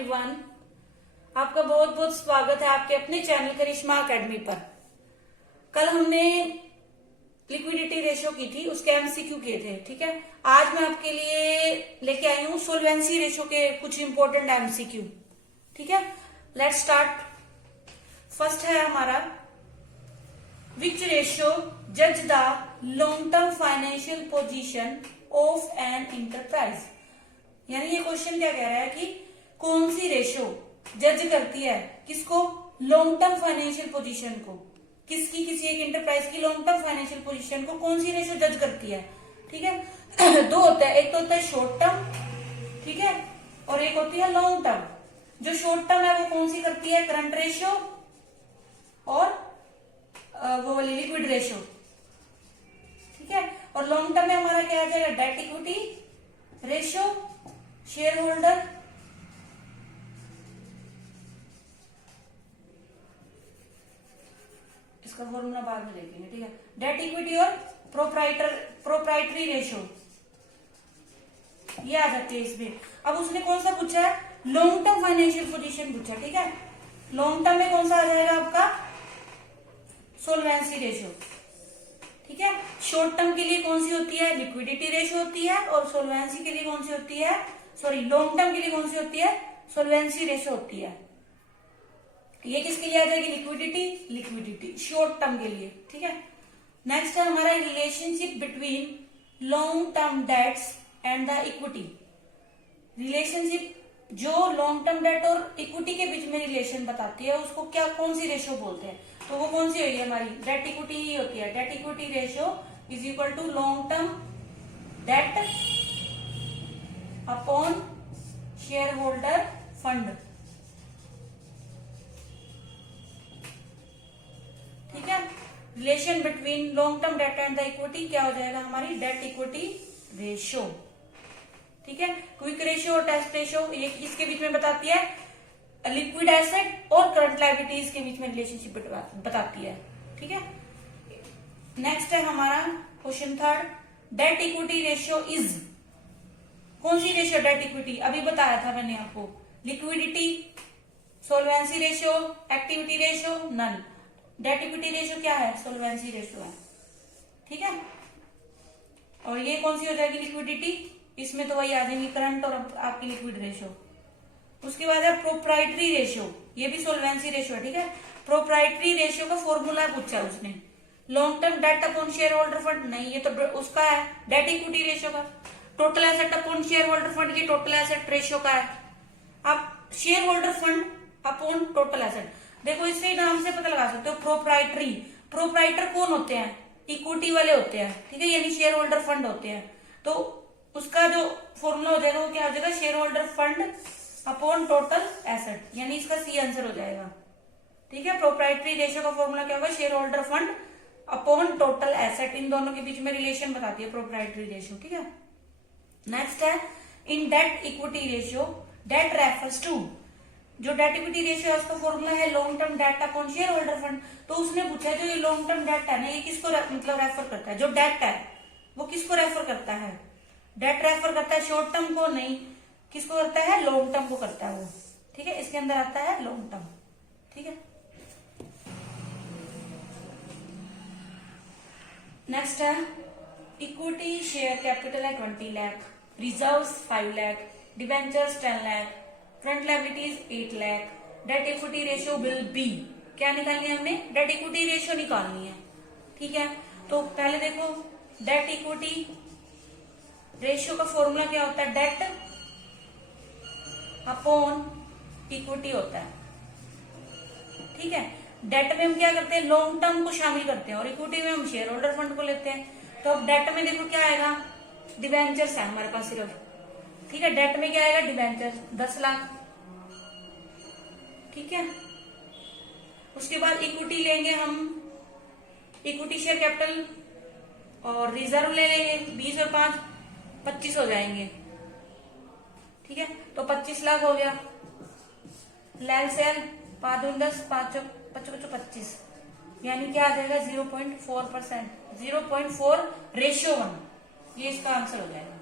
Everyone, आपका बहुत बहुत स्वागत है आपके अपने चैनल करिश्मा एकेडमी पर। कल हमने लिक्विडिटी रेशो की थी, उसके एमसीक्यू किए थे। ठीक है, आज मैं आपके लिए लेके आई हूँ सोल्वेंसी रेशो के कुछ इंपॉर्टेंट एमसीक्यू। ठीक है, लेट्स स्टार्ट। फर्स्ट है हमारा, विच रेशो जज the long term financial position of an enterprise. यानी ये क्वेश्चन क्या कह रहा है कि कौन सी रेशो जज करती है किसको, लॉन्ग टर्म फाइनेंशियल पोजीशन को। किसकी, किसी एक इंटरप्राइज की लॉन्ग टर्म फाइनेंशियल पोजीशन को कौन सी रेशो जज करती है। ठीक है, दो होता है, एक तो होता है शॉर्ट टर्म, ठीक है, और एक होती है लॉन्ग टर्म। जो शॉर्ट टर्म है वो कौन सी करती है, करंट रेशो और वो वाली लिक्विड रेशो। ठीक है, और लॉन्ग टर्म में हमारा क्या आ जाएगा, date equity ratio, share holder, इसका फॉर्मूला बाद में देखेंगे। ठीक है, डेट इक्विटी और प्रोप्राइटरी रेशो ये आ जाती है इसमें। अब उसने कौन सा पूछा है, लॉन्ग टर्म फाइनेंशियल पोजीशन पूछा। ठीक है, लॉन्ग टर्म में कौन सा आ जाएगा आपका, सोल्वेंसी रेशो। ठीक है, शॉर्ट टर्म के लिए कौन सी होती है, लिक्विडिटी रेशो होती है, और सोल्वेंसी के लिए कौन सी होती है, सॉरी लॉन्ग टर्म के लिए कौन सी होती है, सोल्वेंसी रेशो होती है। ये किसके लिए आ जाएगी, लिक्विडिटी शॉर्ट टर्म के लिए। ठीक है, नेक्स्ट है हमारा relationship between long term debts and the equity. Relationship जो लॉन्ग टर्म डेट और इक्विटी के बीच में रिलेशन बताती है उसको क्या, कौन सी रेशो बोलते हैं, तो वो कौन सी हुई है हमारी, डेट इक्विटी ही होती है। Debt equity ratio is equal to long term debt upon share holder fund. ठीक है, relation between long term debt and the equity क्या हो जाएगा हमारी, डेट इक्विटी रेशो। ठीक है, क्विक रेशो और टेस्ट रेशो ये इसके बीच में बताती है, लिक्विड एसेट और करंट लायबिलिटीज के बीच में रिलेशनशिप बताती है। ठीक है, नेक्स्ट है हमारा question third, date equity ratio is, कौन सी रेशियो, डेट इक्विटी अभी बताया था मैंने आपको, liquidity, solvency ratio, activity ratio, none. Debt equity ratio क्या है, सोल्वेंसी रेशियो है। ठीक है, और ये कौन सी हो जाएगी, लिक्विडिटी, इसमें तो वही आ जाएंगी करंट और आपकी लिक्विड रेशियो। उसके बाद है प्रोप्राइटरी रेशियो, ये भी सोल्वेंसी रेशियो है। ठीक है, प्रोप्राइटरी रेशियो का फॉर्मूला पूछा उसने, long term debt upon share holder fund, नहीं ये तो उसका है डेट इक्विटी रेशियो का। Total asset upon share holder fund, ये टोटल एसेट रेशियो का है। आप share holder fund upon total asset, देखो इससे नाम से पता लगा सकते हो, प्रोप्राइटरी, प्रोप्राइटर कौन होते हैं, इक्विटी वाले होते हैं। ठीक है, यानी शेयर होल्डर फंड होते हैं, तो उसका जो फॉर्मूला हो जाएगा वो क्या हो जाएगा, share holder fund upon total asset, यानी इसका सी आंसर हो जाएगा। ठीक है, प्रोप्राइटरी रेशियो का फॉर्मूला क्या होगा, share holder fund upon total asset, इन दोनों के बीच में रिलेशन बताती है प्रोप्राइटरी रेशियो। ठीक है, नेक्स्ट है इन debt equity ratio, debt refers to, जो डेट इक्विटी रेशियो है उसका फॉर्मूला है long term debt upon share holder fund. तो उसने पूछा जो ये लॉन्ग टर्म डेट है ना, ये किसको मतलब रेफर करता है, जो डेट है वो किसको रेफर करता है, डेट रेफर करता है शॉर्ट टर्म को, नहीं किसको करता है, लॉन्ग टर्म को करता है वो। ठीक है, इसके अंदर आता है लॉन्ग टर्म। ठीक है, नेक्स्ट है इक्विटी शेयर कैपिटल है 20 lakh, reserves 5 lakh, debentures 10 lakh, front liabilities 8 lakh, date equity ratio will be, क्या निकालनी है हमें, डेट इक्विटी रेशियो निकालनी है। ठीक है, तो पहले देखो डेट इक्विटी रेशियो का फॉर्मूला क्या होता है, डेट अपॉन इक्विटी होता है। ठीक है, डेट में हम क्या करते हैं, लॉन्ग टर्म को शामिल करते हैं, और इक्विटी में हम शेयर होल्डर फंड को लेते हैं। तो अब डेट में देखो क्या आएगा, डिवेंचर्स है हमारे पास सिर्फ। ठीक है, डेट में क्या आएगा, डिवेंचर 10 लाख। ठीक है, उसके बाद इक्विटी लेंगे हम, इक्विटी शेयर कैपिटल और रिजर्व ले लेंगे 20 और 5 25 हो जाएंगे। ठीक है, तो 25 लाख हो गया, लैल सेल 5 दूनी 10, 5 25 25, यानी क्या आ जाएगा 0.4%, 0.4 रेशियो 1, ये इसका आंसर हो जाएगा।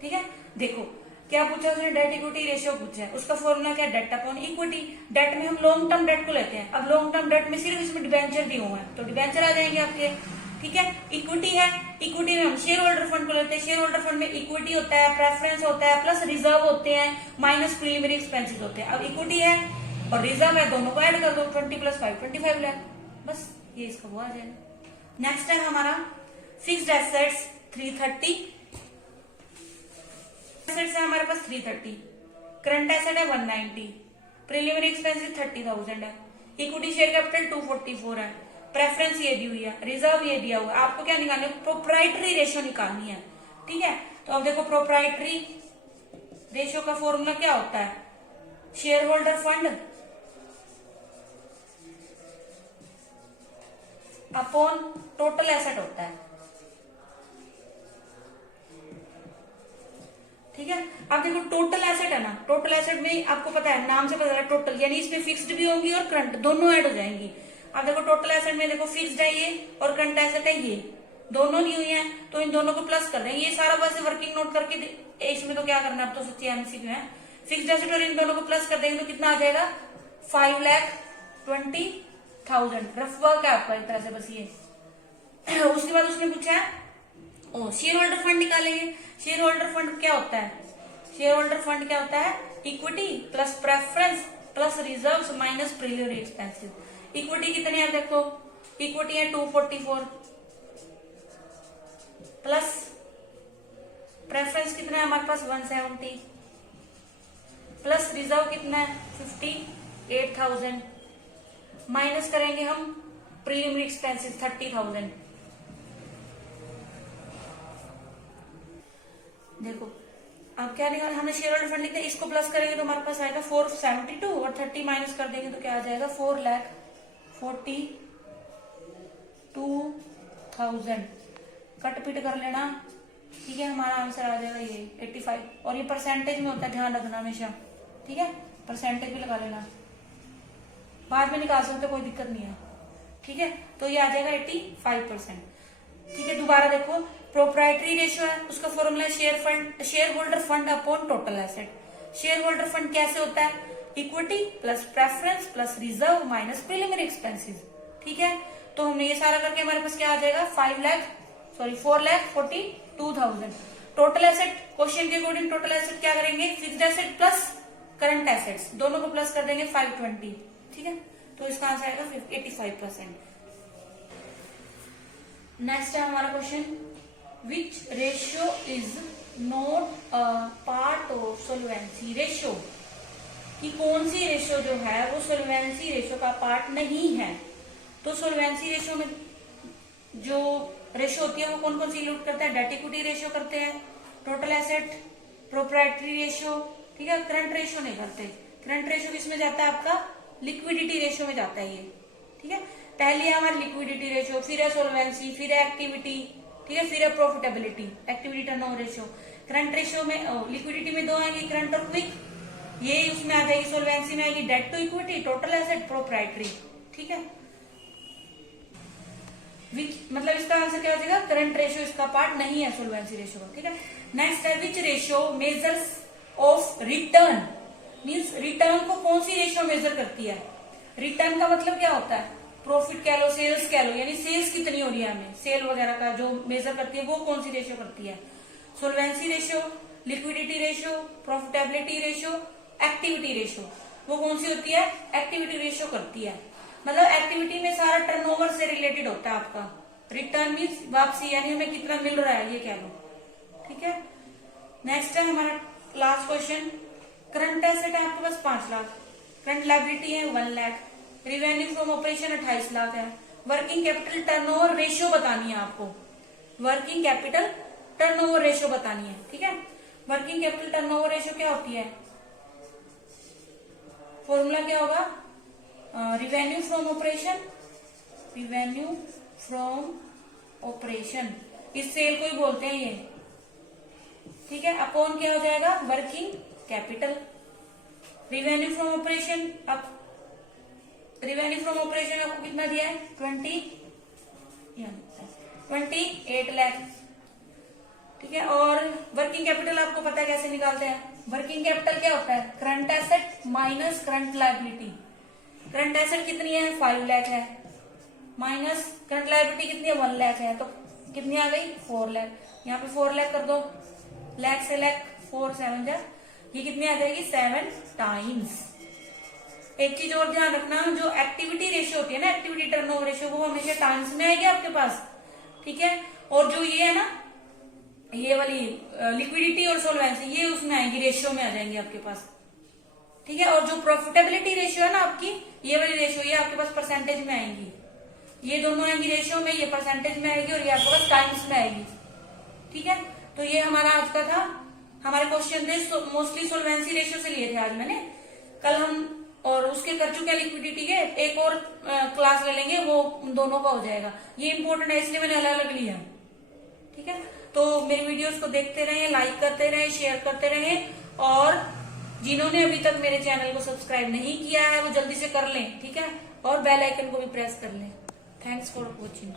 ठीक है, देखो क्या पूछा उसने, डेट इक्विटी रेशियो पूछा है। उसका फॉर्मूला क्या है, डेट अपॉन इक्विटी। डेट में हम लॉन्ग टर्म डेट को लेते हैं। अब लॉन्ग टर्म डेट में सिर्फ इसमें डिबेंचर दिए हुए हैं तो डिबेंचर आ जाएंगे आपके, ठीक है। इक्विटी है, इक्विटी में हम शेयर होल्डर फंड को लेते हैं। शेयर होल्डर फंड में इक्विटी होता है, प्रेफरेंस होता है, प्लस रिजर्व होते हैं, माइनस प्रीलिमिनरी एक्सपेंसेस होते हैं। अब इक्विटी है और रिजर्व है, दोनों को ऐड कर दो, 20 + 5 25 लाख, बस ये इसका वो आ जाएगा। नेक्स्ट है हमारा फिक्स्ड एसेट्स 330, एसेट्स है हमारे पास 330, करंट एसेट है 190, प्रीलिमिनरी एक्सपेंसेस 30,000 है, इक्विटी शेयर कैपिटल 244 है, प्रेफरेंस ये दी हुई है, रिजर्व ये दिया हुआ है। आपको क्या निकालना है, प्रोप्राइटरी रेशियो निकालनी है, ठीक है। तो अब देखो प्रोप्राइटरी रेशियो का फॉर्मूला क्या होता है, share holder fund upon total asset होता है, ठीक है। अब देखो टोटल एसेट है ना, टोटल एसेट में आपको पता है, नाम से पता चला टोटल, यानी इसमें फिक्स्ड भी होंगी और करंट दोनों ऐड हो जाएंगी। अब देखो टोटल एसेट में देखो फिक्स्ड है ये और करंट एसेट है ये, दोनों दी हुई है, तो इन दोनों को प्लस कर देंगे। ये सारा वैसे वर्किंग नोट करके इसमें तो क्या करना है, अब तो सच्ची एमसीक्यू है। फिक्स्ड एसेट और इन दोनों को प्लस कर देंगे तो कितना आ जाएगा, 5,20,000। रफ वर्क है आपका एक तरह से बस ये। उसके बाद उसने पूछा है शेयर होल्डर फंड निकालेंगे। शेयर होल्डर फंड क्या होता है, शेयर होल्डर फंड क्या होता है, equity plus preference plus reserves minus preliminary expenses. Equity कितनी है देखो, इक्विटी है 244 प्लस प्रेफरेंस कितना है हमारे पास 170 प्लस रिजर्व कितना है 58,000 माइनस करेंगे हम प्रीलिमिनरी एक्सपेंसेस 30,000। देखो अब क्या निकाला हमने, शेयर होल्डर फंड लिखते हैं, इसको प्लस करेंगे तो हमारे पास आएगा 472 और 30 माइनस कर देंगे तो क्या आ जाएगा 4,42,000। कट पिट कर लेना, ठीक है। हमारा आंसर आ जाएगा ये 85 और ये परसेंटेज में होता है, ध्यान रखना हमेशा, ठीक है। परसेंटेज भी लगा लेना, बाद में निकाल सकते कोई दिक्कत नहीं है, ठीक है। तो ये आ जाएगा 85%, ठीक है। दोबारा देखो प्रोप्राइटरी रेशियो है, उसका formula share holder fund upon total asset. Share holder fund कैसे होता है, equity plus preference plus reserve minus preliminary expenses, ठीक है। तो हमने ये सारा करके हमारे पास क्या आ जाएगा 4,42,000। टोटल एसेट क्वेश्चन के अकॉर्डिंग टोटल एसेट क्या करेंगे, fixed asset plus current assets दोनों को प्लस कर देंगे 520, ठीक है। तो इसका आंसर आएगा 85%। नेक्स्ट है हमारा question, which ratio is not a part of solvency ratio, कि कौन सी रेशियो जो है वो सोल्वेंसी रेशियो का पार्ट नहीं है। तो सोल्वेंसी रेशियो में जो रेशियो होती है वो कौन कौन सी इंक्लूड करता है, डेट इक्विटी रेशियो करते हैं, टोटल एसेट, प्रोप्राइटरी रेशियो, ठीक है। करंट रेशियो नहीं करते, करंट रेशियो किसमें जाता है आपका, लिक्विडिटी रेशियो में जाता है ये, ठीक है। पहली है हमारी लिक्विडिटी रेशियो, फिर है सोल्वेंसी, फिर है एक्टिविटी, ठीक है, फिर है profitability, activity turnover ratio. Current ratio में लिक्विडिटी में दो आएंगी, करंट और क्विक, ये उसमें आ जाएगी, सोल्वेंसी में आएगी debt to equity, total asset, proprietary, ठीक है। मतलब इसका आंसर क्या हो जाएगा, करंट रेशियो इसका पार्ट नहीं है सोल्वेंसी रेशियो का, ठीक है। नेक्स्ट है विच ratio measures of return, means return को कौन सी रेशियो मेजर करती है। रिटर्न का मतलब क्या होता है, प्रॉफिट कह लो, सेल्स कह लो, यानी सेल्स कितनी हो रही है हमें, सेल वगैरह का जो मेजर करती है वो कौन सी रेशियो करती है, solvency ratio, liquidity ratio, profitability ratio, activity ratio. वो कौन सी होती है, एक्टिविटी रेशियो करती है। मतलब एक्टिविटी में सारा टर्नओवर से रिलेटेड होता है आपका, रिटर्न मीन्स वापसी, यानी हमें कितना मिल रहा है ये कह लो, ठीक है। नेक्स्ट है हमारा लास्ट क्वेश्चन, करंट एसेट है आपके पास 5 लाख, करंट लायबिलिटी है 1 lakh, revenue from operation 28 lakh है। वर्किंग कैपिटल टर्नओवर रेशियो बतानी है आपको, वर्किंग कैपिटल टर्नओवर रेशियो बतानी है, ठीक है। वर्किंग कैपिटल टर्नओवर रेशियो क्या होती है, फॉर्मूला क्या होगा, revenue from operation, revenue from operation, इस सेल को ही बोलते हैं ये, ठीक है। अपॉन क्या हो जाएगा, working capital, revenue from operation, अब रिवेन्यू फ्रॉम ऑपरेशन आपको कितना दिया है 28 लाख, ठीक है। और वर्किंग कैपिटल आपको पता है कैसे निकालते हैं, वर्किंग कैपिटल क्या होता है? Current asset minus current liability. Current asset कितनी है? 5 लाख है, माइनस करंट लायबिलिटी कितनी है? 1 लाख है, तो कितनी आ गई? 4 लाख। यहाँ पे 4 लाख कर दो, लाख से लाख 4 7 जा, ये कितनी आ जाएगी? 7 टाइम्स। एक चीज और ध्यान रखना, जो एक्टिविटी रेशियो होती है ना, एक्टिविटी टर्नओवर रेशियो, वो हमेशा टाइम्स में आएगी आपके पास, ठीक है। और जो ये है ना, ये वाली लिक्विडिटी और सोलवेंसी, ये उसमें आएंगी, रेशियो में आ जाएंगी आपके पास, ठीक है। और जो प्रॉफिटेबिलिटी रेशियो है ना आपकी, ये वाली रेशियो, ये आपके पास परसेंटेज में आएंगी। ये दोनों आएंगी रेशियो में, ये परसेंटेज में आएगी, और ये आपके पास टाइम्स में आएगी, ठीक है। तो ये हमारा आज का था, हमारे क्वेश्चन थे मोस्टली सोलवेंसी रेशियो से लिए थे आज मैंने। कल हम और उसके कर चुके हैं लिक्विडिटी के, एक और क्लास ले लेंगे, वो उन दोनों का हो जाएगा। ये इंपॉर्टेंट है इसलिए मैंने अलग अलग लिया, ठीक है। तो मेरी वीडियोस को देखते रहें, लाइक करते रहें, शेयर करते रहें, और जिन्होंने अभी तक मेरे चैनल को सब्सक्राइब नहीं किया है वो जल्दी से कर लें, ठीक है। और बेल आइकन को भी प्रेस कर लें। Thanks for watching.